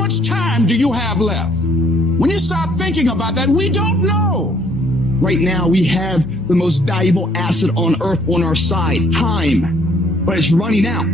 much time do you have left? When you start thinking about that, we don't know. Right now, we have the most valuable asset on earth on our side, time, but it's running out.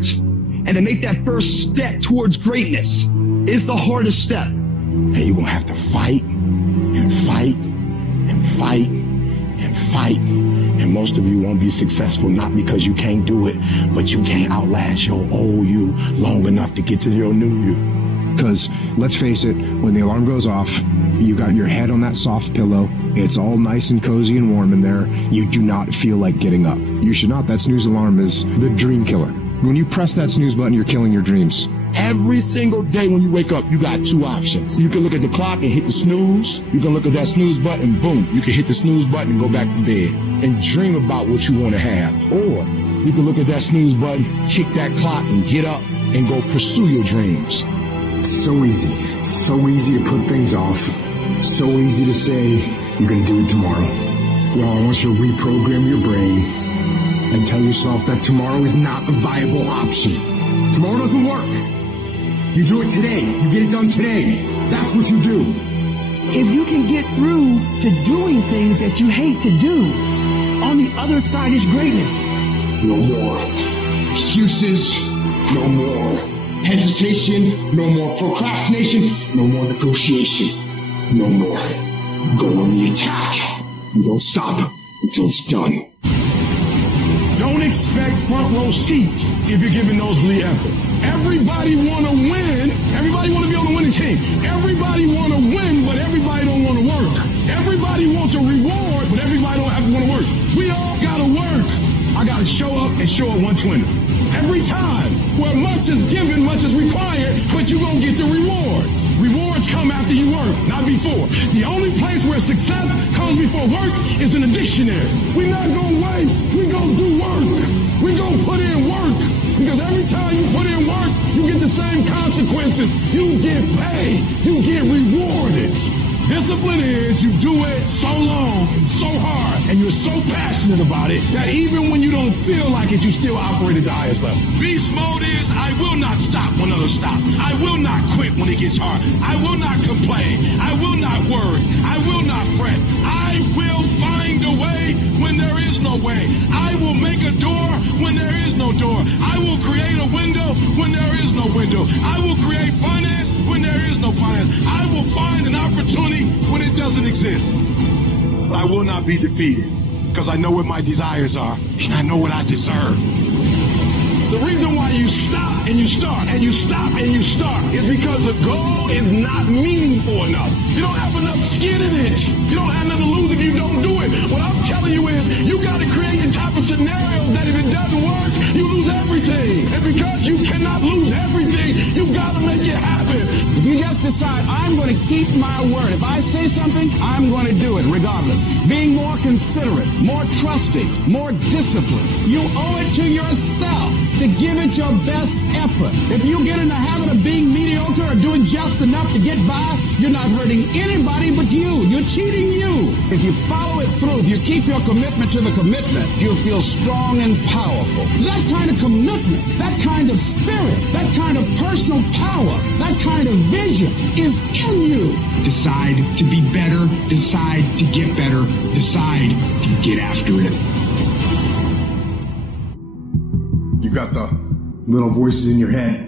And to make that first step towards greatness is the hardest step. And you're going to have to fight and fight and fight and fight. And most of you won't be successful, not because you can't do it, but you can't outlast your old you long enough to get to your new you. Because, let's face it, when the alarm goes off, you got your head on that soft pillow, it's all nice and cozy and warm in there, you do not feel like getting up. You should not. That snooze alarm is the dream killer. When you press that snooze button, you're killing your dreams. Every single day when you wake up, you got two options. You can look at the clock and hit the snooze. You can look at that snooze button, boom. You can hit the snooze button and go back to bed and dream about what you want to have. Or you can look at that snooze button, kick that clock and get up and go pursue your dreams. It's so easy. It's so easy to put things off. So easy to say, you're going to do it tomorrow. Well, I want you to reprogram your brain and tell yourself that tomorrow is not a viable option. Tomorrow doesn't work. You do it today. You get it done today. That's what you do. If you can get through to doing things that you hate to do, on the other side is greatness. No more excuses. No more hesitation. No more procrastination. No more negotiation. No more. Go on the attack. You don't stop until it's done. Don't expect front row seats if you're giving nosebleed effort. Everybody want to win. Everybody want to be on the winning team. Everybody want to win, but everybody don't want to work. Everybody wants a reward, but everybody don't want to work. We all got to work. I got to show up and show up 120. Every time, where much is given, much is required, but you're going to get the rewards. Rewards come after you work, not before. The only place where success comes before work is in the dictionary. We're not going to wait. We're going to do work. We're going to put in work. Because every time you put in work, you get the same consequences. You get paid. You get rewarded. Discipline is you do it so long and so hard and you're so passionate about it that even when you don't feel like it, you still operate at the highest level. Beast mode is I will not stop when others stop. I will not quit when it gets hard. I will not complain. I will not worry. I will not fret. I will find a way when there is no way. I will make a door when there is no door. I will create a window when there is no window. I will create finance when there is no finance. I will find an opportunity when it doesn't exist. I will not be defeated because I know what my desires are and I know what I deserve. The reason why you stop and you start and you stop and you start is because the goal is not meaningful enough. You don't have enough skin in it. You don't have nothing to lose if you don't do it. What I'm telling you is you got to create the type of scenario that if it doesn't work, you lose everything. And because you cannot lose everything, you got to make it happen. If you just decide, I'm going to keep my word. If I say something, I'm going to do it regardless. Being more considerate, more trusting, more disciplined. You owe it to yourself to give it your best effort. If you get in the habit of being mediocre or doing just enough to get by, you're not hurting anybody but you. You're cheating you. If you follow it through, if you keep your commitment to the commitment, you'll feel strong and powerful. That kind of commitment, that kind of spirit, that kind of personal power, that kind of vision is in you. Decide to be better. Decide to get better. Decide to get after it. You got the little voices in your head.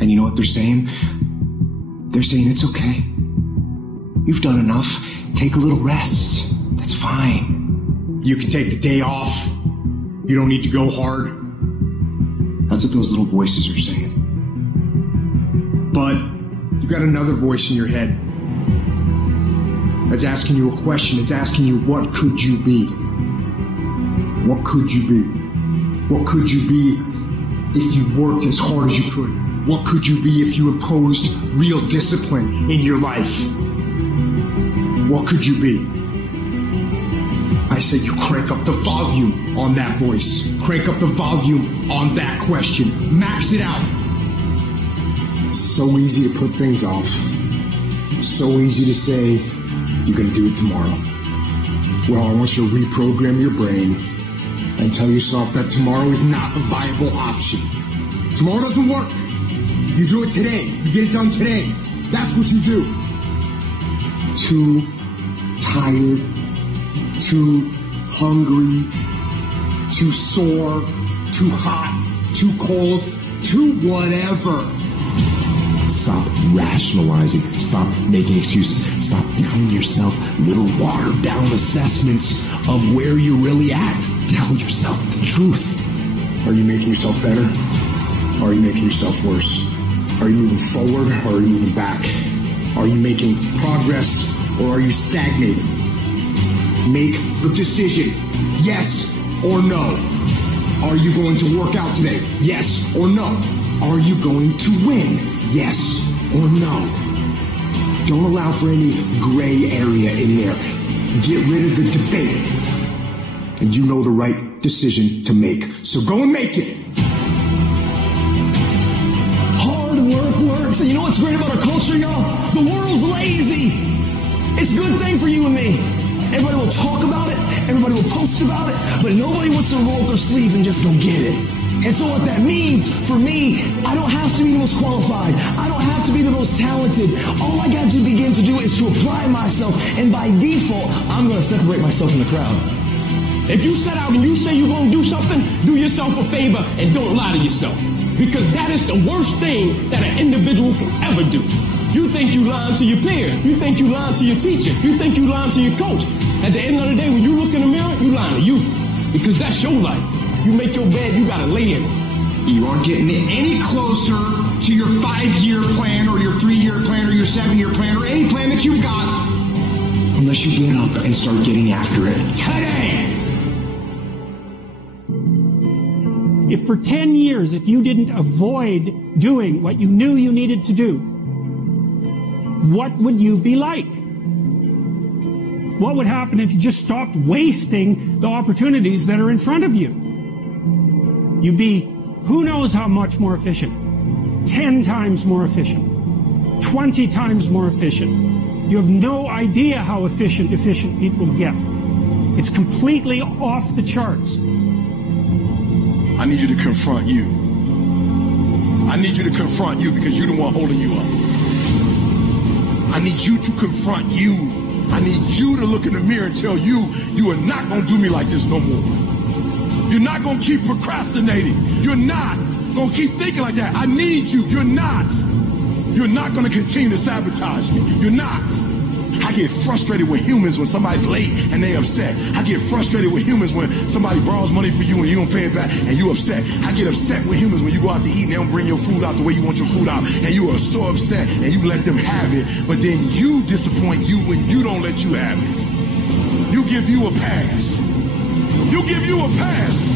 And you know what they're saying? They're saying it's okay. You've done enough. Take a little rest. That's fine. You can take the day off. You don't need to go hard. That's what those little voices are saying. But you got another voice in your head that's asking you a question. It's asking you, what could you be? What could you be? What could you be if you worked as hard as you could? What could you be if you imposed real discipline in your life? What could you be? I say you crank up the volume on that voice. Crank up the volume on that question. Max it out. It's so easy to put things off. So easy to say, you're going to do it tomorrow. Well, I want you to reprogram your brain and tell yourself that tomorrow is not a viable option. Tomorrow doesn't work. You do it today. You get it done today. That's what you do. Too tired, too hungry, too sore, too hot, too cold, too whatever. Stop rationalizing. Stop making excuses. Stop telling yourself little watered down assessments of where you're really at. Tell yourself the truth. Are you making yourself better? Or are you making yourself worse? Are you moving forward or are you moving back? Are you making progress or are you stagnating? Make the decision. Yes or no. Are you going to work out today? Yes or no. Are you going to win? Yes or no. Don't allow for any gray area in there. Get rid of the debate. And you know the right decision to make. So go and make it. Hard work works. And you know what's great about our culture, y'all? The world's lazy. It's a good thing for you and me. Everybody will talk about it. Everybody will post about it. But nobody wants to roll up their sleeves and just go get it. And so what that means for me, I don't have to be the most qualified. I don't have to be the most talented. All I got to begin to do is to apply myself. And by default, I'm going to separate myself from the crowd. If you set out and you say you're going to do something, do yourself a favor and don't lie to yourself. Because that is the worst thing that an individual can ever do. You think you lying to your peers. You think you lying to your teacher. You think you lying to your coach. At the end of the day, when you look in the mirror, you lying to you. Because that's your life. You make your bed, you got to lay in it. You aren't getting any closer to your 5-year plan or your 3-year plan or your 7-year plan or any plan that you've got unless you get up and start getting after it today. If for 10 years, if you didn't avoid doing what you knew you needed to do, what would you be like? What would happen if you just stopped wasting the opportunities that are in front of you? You'd be, who knows how much more efficient? 10 times more efficient. 20 times more efficient. You have no idea how efficient people get. It's completely off the charts. I need you to confront you. I need you to confront you because you're the one holding you up. I need you to confront you. I need you to look in the mirror and tell you, you are not going to do me like this no more. You're not going to keep procrastinating. You're not going to keep thinking like that. I need you. You're not. You're not going to continue to sabotage me. You're not. I get frustrated with humans when somebody's late and they upset. I get frustrated with humans when somebody borrows money for you and you don't pay it back and you upset. I get upset with humans when you go out to eat and they don't bring your food out the way you want your food out and you are so upset and you let them have it, but then you disappoint you when you don't let you have it. You give you a pass. You give you a pass.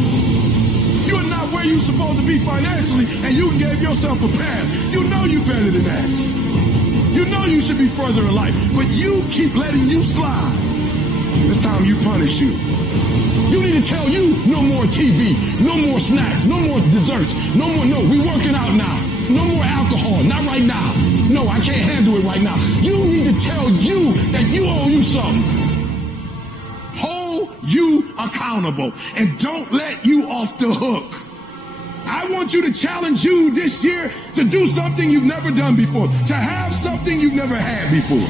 You're not where you're supposed to be financially and you gave yourself a pass. You know you better than that. You know you should be further in life, but you keep letting you slide. It's time you punish you. You need to tell you no more TV, no more snacks, no more desserts, no more, no, we working out now. No more alcohol, not right now. No, I can't handle it right now. You need to tell you that you owe you something. Hold you accountable and don't let you off the hook. I want you to challenge you this year to do something you've never done before, to have something you've never had before.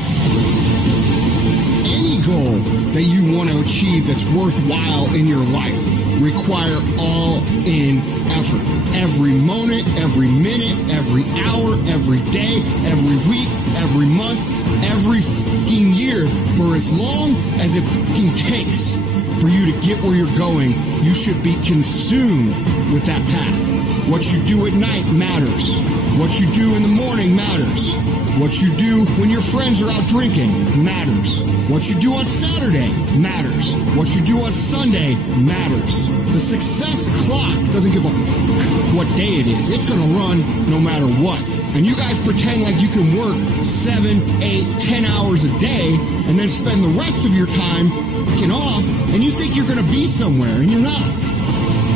Any goal that you want to achieve that's worthwhile in your life require all-in effort. Every moment, every minute, every hour, every day, every week, every month, every fucking year, for as long as it fucking takes for you to get where you're going, you should be consumed with that path. What you do at night matters. What you do in the morning matters. What you do when your friends are out drinking matters. What you do on Saturday matters. What you do on Sunday matters. The success clock doesn't give a fuck what day it is. It's going to run no matter what. And you guys pretend like you can work 7, 8, 10 hours a day and then spend the rest of your time fucking off, and you think you're going to be somewhere, and you're not.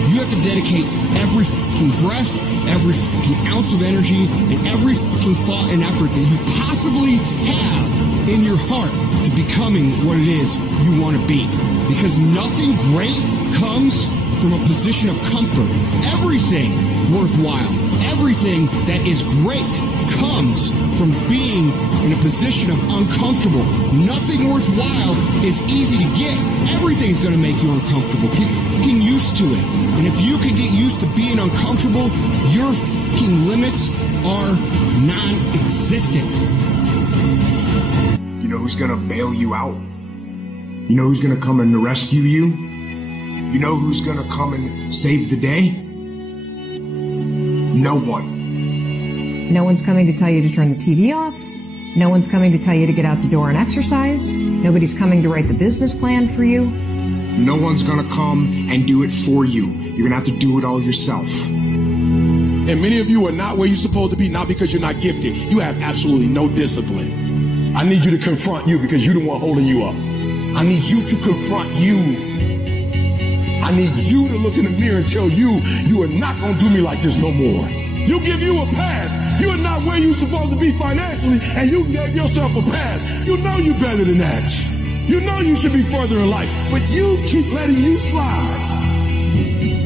You have to dedicate every fucking breath, every fucking ounce of energy, and every fucking thought and effort that you possibly have in your heart to becoming what it is you want to be. Because nothing great comes from a position of comfort. Everything worthwhile, Everything that is great comes from being in a position of uncomfortable. Nothing worthwhile is easy to get. Everything's going to make you uncomfortable. Get fucking used to it. And if you can get used to being uncomfortable, your fucking limits are non-existent. You know who's going to bail you out? You know who's going to come and rescue you? You know who's going to come and save the day? No one. No one's coming to tell you to turn the TV off. No one's coming to tell you to get out the door and exercise. Nobody's coming to write the business plan for you. No one's going to come and do it for you. You're going to have to do it all yourself. And many of you are not where you're supposed to be, not because you're not gifted. You have absolutely no discipline. I need you to confront you because you're the one holding you up. I need you to confront you. I need you to look in the mirror and tell you, you are not going to do me like this no more. You give you a pass. You are not where you're supposed to be financially, and you gave yourself a pass. You know you're better than that. You know you should be further in life, but you keep letting you slide.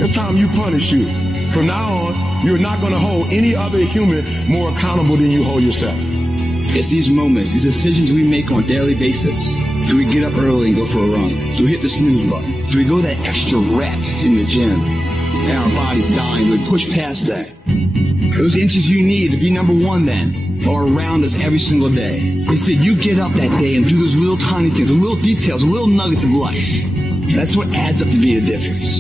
It's time you punish you. From now on, you're not going to hold any other human more accountable than you hold yourself. It's these moments, these decisions we make on a daily basis. Do we get up early and go for a run? Do we hit the snooze button? Do we go that extra rep in the gym? And our body's dying. Do we push past that? Those inches you need to be number one then are around us every single day. Instead, you get up that day and do those little tiny things, the little details, the little nuggets of life. That's what adds up to be the difference.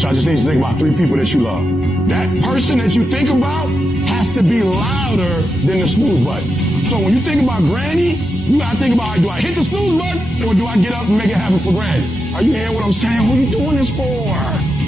So I just need you to think about 3 people that you love. That person that you think about has to be louder than the snooze button. So when you think about Granny, you gotta think about, do I hit the snooze button or do I get up and make it happen for Granny? Are you hearing what I'm saying? What are you doing this for?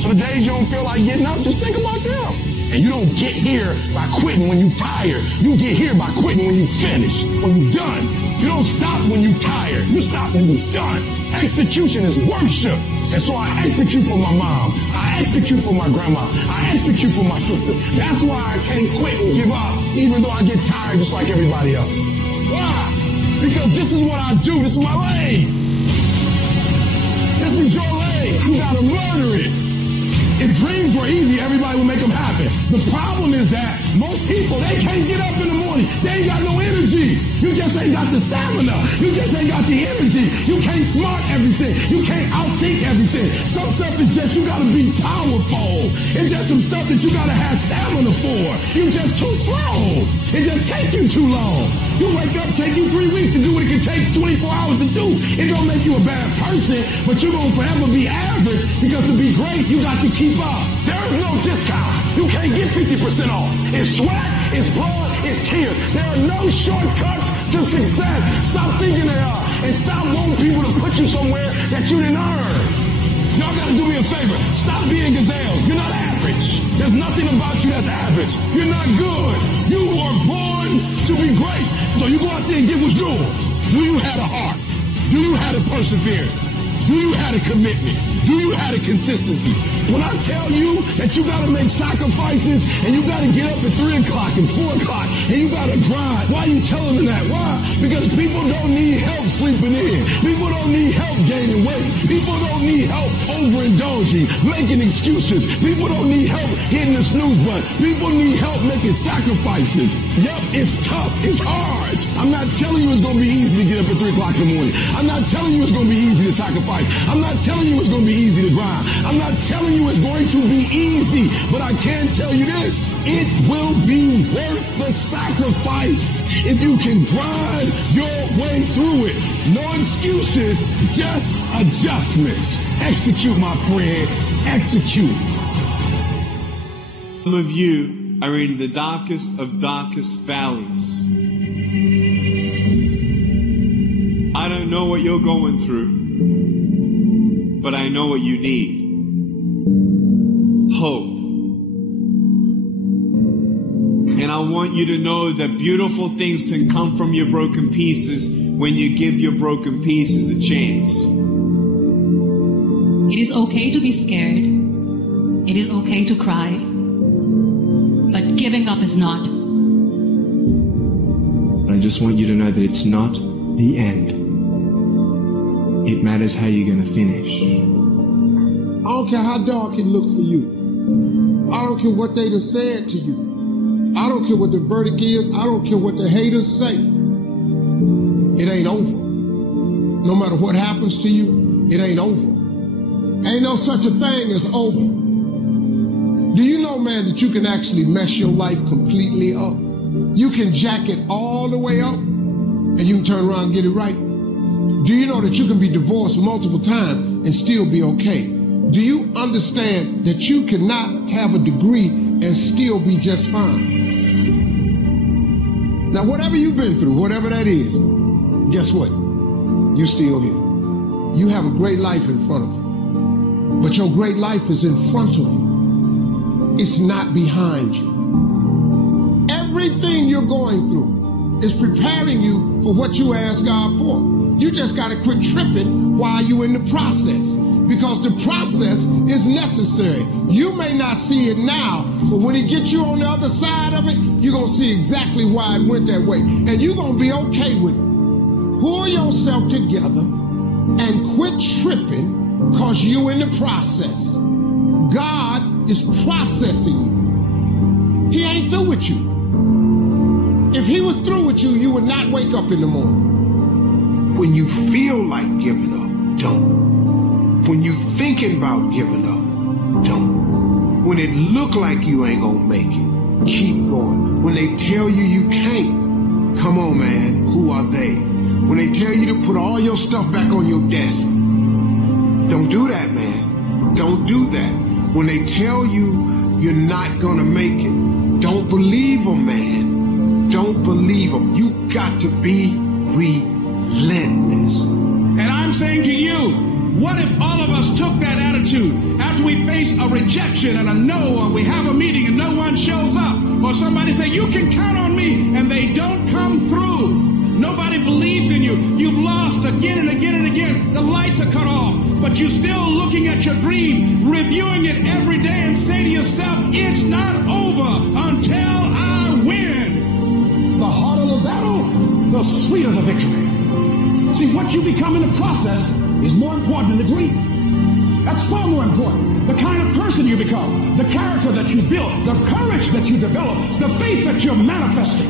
So the days you don't feel like getting up, just think about them. And you don't get here by quitting when you're tired. You get here by quitting when you finish, when you're done. You don't stop when you're tired. You stop when you're done. Execution is worship. And so I execute for my mom. I execute for my grandma. I execute for my sister. That's why I can't quit and give up, even though I get tired just like everybody else. Why? Because this is what I do. This is my lane. This is your lane. You gotta murder it. If dreams were easy, everybody would make them happen. The problem is that most people, they can't get up in the morning. They ain't got no energy. You just ain't got the stamina. You just ain't got the energy. You can't smart everything. You can't outthink everything. Some stuff is just you gotta be powerful. It's just some stuff that you gotta have stamina for. You just too slow. It just take you too long. You wake up, take you 3 weeks to do what it can take 24 hours to do. It don't make you a bad person, but you're gonna forever be average because to be great, you got to keep up. There is no discount. You can't get 50% off. It's sweat, it's blood, it's tears. There are no shortcuts to success. Stop thinking there are, and stop wanting people to put you somewhere that you didn't earn. Y'all gotta do me a favor. Stop being gazelles. You're not average. There's nothing about you that's average. You're not good. You are born to be great. So you go out there and get what's yours. Do you have a heart? Do you have a perseverance? Do you have a commitment? Do you have a consistency? When I tell you that you gotta make sacrifices and you gotta get up at 3 o'clock and 4 o'clock and you gotta grind, why are you telling them that? Why? Because people don't need help sleeping in. People don't need help gaining weight. People don't need help overindulging, making excuses. People don't need help hitting the snooze button. People need help making sacrifices. Yup, it's tough. It's hard. I'm not telling you it's gonna be easy to get up at 3 o'clock in the morning. I'm not telling you it's gonna be easy to sacrifice. I'm not telling you it's gonna be easy to grind. I'm not telling you it's going to be easy, but I can tell you this. It will be worth the sacrifice if you can grind your way through it. No excuses, just adjustments. Execute, my friend. Execute. Some of you are in the darkest of darkest valleys. I don't know what you're going through, but I know what you need. Hope. And I want you to know that beautiful things can come from your broken pieces when you give your broken pieces a chance. It is okay to be scared. It is okay to cry. But giving up is not. I just want you to know that it's not the end. It matters how you're going to finish. I don't care how dark it looks for you. I don't care what they done said to you. I don't care what the verdict is. I don't care what the haters say. It ain't over. No matter what happens to you, it ain't over. Ain't no such a thing as over. Do you know, man, that you can actually mess your life completely up? You can jack it all the way up, and you can turn around and get it right. Do you know that you can be divorced multiple times and still be okay? Do you understand that you cannot have a degree and still be just fine? Now, whatever you've been through, whatever that is, guess what? You're still here. You have a great life in front of you. But your great life is in front of you. It's not behind you. Everything you're going through is preparing you for what you asked God for. You just got to quit tripping while you're in the process, because the process is necessary. You may not see it now, but when He gets you on the other side of it, you're going to see exactly why it went that way. And you're going to be okay with it. Pull yourself together and quit tripping because you're in the process. God is processing you. He ain't through with you. If He was through with you, you would not wake up in the morning. When you feel like giving up, don't. When you thinking about giving up, don't. When it look like you ain't gonna make it, keep going. When they tell you you can't, come on, man, who are they? When they tell you to put all your stuff back on your desk, don't do that, man. Don't do that. When they tell you you're not gonna make it, don't believe them, man. Don't believe them. You got to be relentless. And I'm saying to you, what if all of us took that attitude after we face a rejection and a no, or we have a meeting and no one shows up, or somebody say, you can count on me, and they don't come through. Nobody believes in you. You've lost again and again and again. The lights are cut off, but you're still looking at your dream, reviewing it every day, and say to yourself, it's not over until I win. The harder the battle, the sweeter the victory. See, what you become in the process is more important than the dream. That's far more important. The kind of person you become, the character that you build, the courage that you develop, the faith that you're manifesting.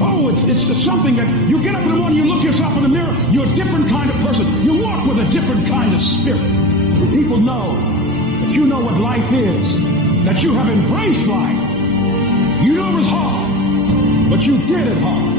Oh, it's just something that you get up in the morning, you look yourself in the mirror, you're a different kind of person. You walk with a different kind of spirit. When people know that you know what life is, that you have embraced life. You know it was hard, but you did it hard.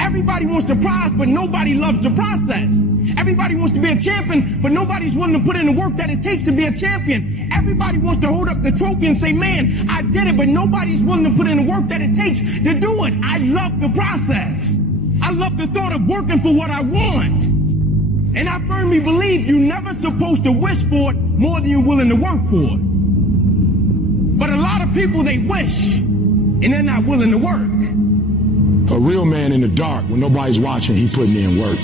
Everybody wants the prize, but nobody loves the process. Everybody wants to be a champion, but nobody's willing to put in the work that it takes to be a champion. Everybody wants to hold up the trophy and say, man, I did it, but nobody's willing to put in the work that it takes to do it. I love the process. I love the thought of working for what I want. And I firmly believe you're never supposed to wish for it more than you're willing to work for it. But a lot of people, they wish, and they're not willing to work. A real man in the dark, when nobody's watching, he putting in work.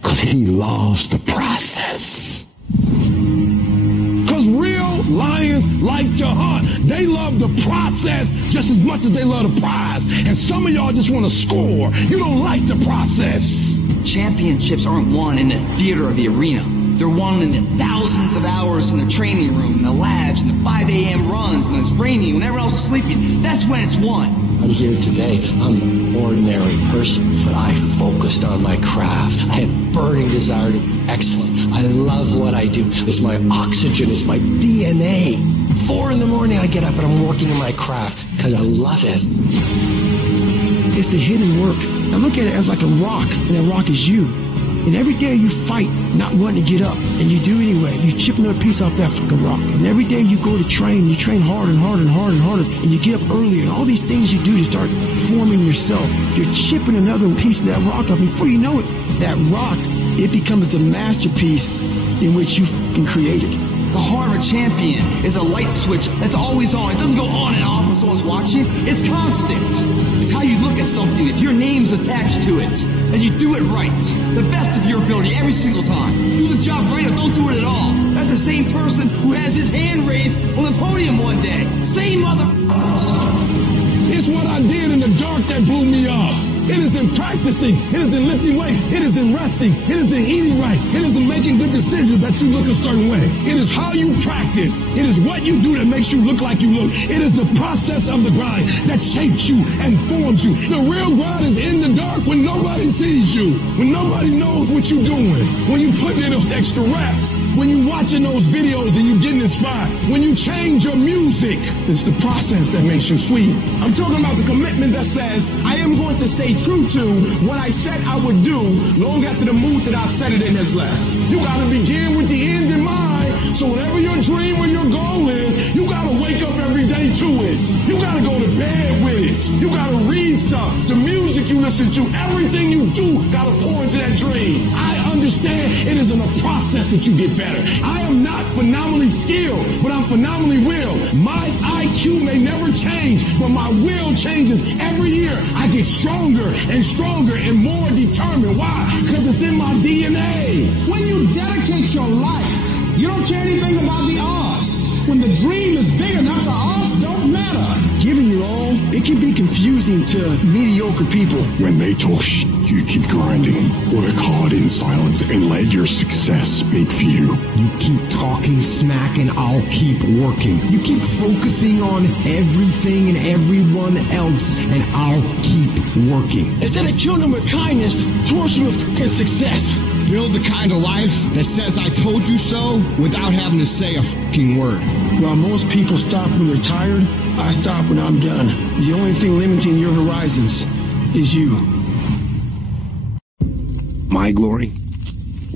Because he loves the process. Because real lions like to hunt. They love the process just as much as they love the prize. And some of y'all just want to score. You don't like the process. Championships aren't won in the theater or the arena. They're won in the thousands of hours in the training room, in the labs, in the 5 a.m. runs, when it's raining, when everyone else is sleeping. That's when it's won. I'm here today. I'm an ordinary person, but I focused on my craft. I had burning desire to be excellent. I love what I do. It's my oxygen. It's my DNA. 4 in the morning, I get up and I'm working in my craft because I love it. It's the hidden work. I look at it as like a rock, and that rock is you. And every day you fight not wanting to get up, and you do anyway. You chip another piece off that fucking rock. And every day you go to train, you train harder and harder and harder and harder, and you get up earlier. And all these things you do to start forming yourself. You're chipping another piece of that rock up. Before you know it, that rock, it becomes the masterpiece in which you fucking created. The heart of a champion is a light switch that's always on. It doesn't go on and off when someone's watching. It's constant. It's how you look at something. If your name's attached to it, and you do it right, the best of your ability every single time. Do the job right or don't do it at all. That's the same person who has his hand raised on the podium one day. Same mother... It's what I did in the dark that blew me up. It is in practicing. It is in lifting weights. It is in resting. It is in eating right. It is in making good decisions that you look a certain way. It is how you practice. It is what you do that makes you look like you look. It is the process of the grind that shapes you and forms you. The real grind is in the dark when nobody sees you, when nobody knows what you're doing, when you put in those extra reps, when you're watching those videos and you're getting inspired, when you change your music. It's the process that makes you sweet. I'm talking about the commitment that says, I am going to stay true to what I said I would do long after the mood that I set it in has left. You got to begin with the end in mind. So whatever your dream or your goal is, you got to wake up every day to it. You got to go to bed with it. You got to read stuff. The music you listen to, everything you do, got to pour into that dream. I understand it is in a process that you get better. I am not phenomenally skilled, but I'm phenomenally willed. My IQ may never change, but my will changes every year. I get stronger and stronger and more determined. Why? Because it's in my DNA. When you dedicate your life, you don't care anything about the odds. When the dream is big enough, the odds don't matter. Giving your all, it can be confusing to mediocre people. When they talk shit, you keep grinding. Work hard in silence and let your success speak for you. You keep talking smack and I'll keep working. You keep focusing on everything and everyone else and I'll keep working. Instead of killing them with kindness, torch them with his success. Build the kind of life that says I told you so without having to say a fucking word. While most people stop when they're tired, I stop when I'm done. The only thing limiting your horizons is you. My glory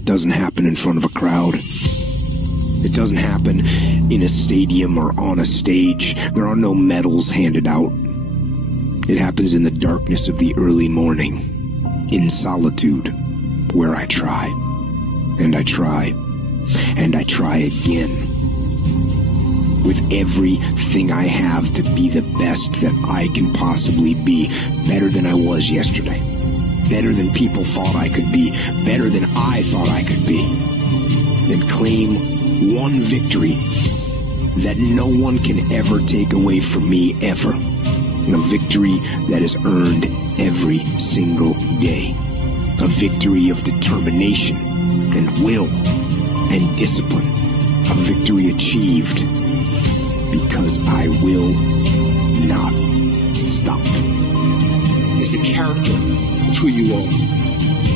doesn't happen in front of a crowd. It doesn't happen in a stadium or on a stage. There are no medals handed out. It happens in the darkness of the early morning, in solitude, where I try, and I try, and I try again, with everything I have to be the best that I can possibly be, better than I was yesterday, better than people thought I could be, better than I thought I could be, then claim one victory that no one can ever take away from me ever, a victory that is earned every single day. A victory of determination and will and discipline. A victory achieved because I will not stop. It's the character of who you are.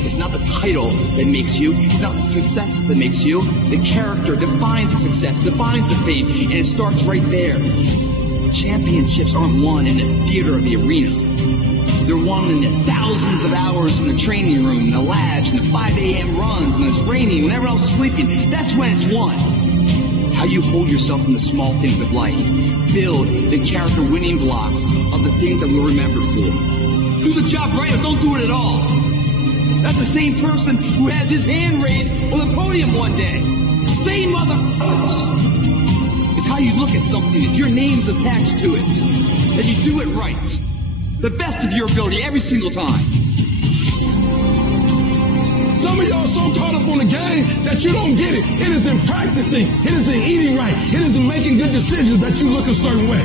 It's not the title that makes you. It's not the success that makes you. The character defines the success, defines the fame, and it starts right there. Championships aren't won in the theater or the arena. They're won in the thousands of hours in the training room, in the labs, in the 5 a.m. runs, when it's raining, when everyone else is sleeping. That's when it's won. How you hold yourself in the small things of life. Build the character winning blocks of the things that we'll remember for. Do the job right or don't do it at all. That's the same person who has his hand raised on the podium one day. Same motherfuckers. It's how you look at something. If your name's attached to it, that you do it right. The best of your ability every single time. Some of y'all so caught up on the game that you don't get it. It is in practicing. It is in eating right. It is in making good decisions that you look a certain way.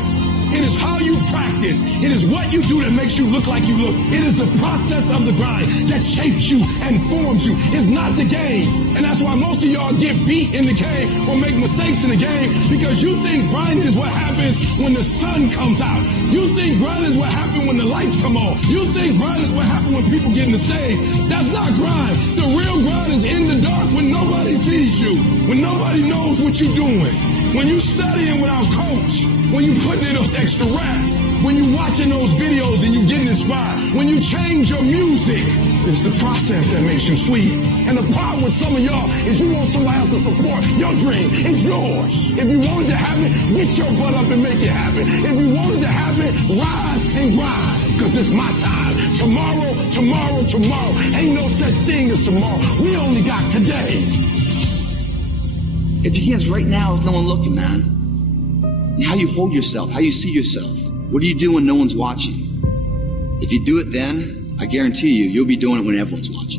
It is how you practice. It is what you do that makes you look like you look. It is the process of the grind that shapes you and forms you. It's not the game. And that's why most of y'all get beat in the game or make mistakes in the game, because you think grinding is what happens when the sun comes out. You think grinding is what happens when the lights come on. You think grinding is what happens when people get in the stage. That's not grind. The real grind is in the dark when nobody sees you, when nobody knows what you're doing, when you studying without coach, when you putting in those extra reps, when you watching those videos and you getting inspired, when you change your music. It's the process that makes you sweet. And the problem with some of y'all is you want somebody else to support your dream. It's yours. If you want it to happen, get your butt up and make it happen. If you want it to happen, rise and grind. Because it's my time. Tomorrow, tomorrow, tomorrow. Ain't no such thing as tomorrow. We only got today. It begins right now with no one looking, man. How you hold yourself, how you see yourself. What do you do when no one's watching? If you do it then, I guarantee you, you'll be doing it when everyone's watching.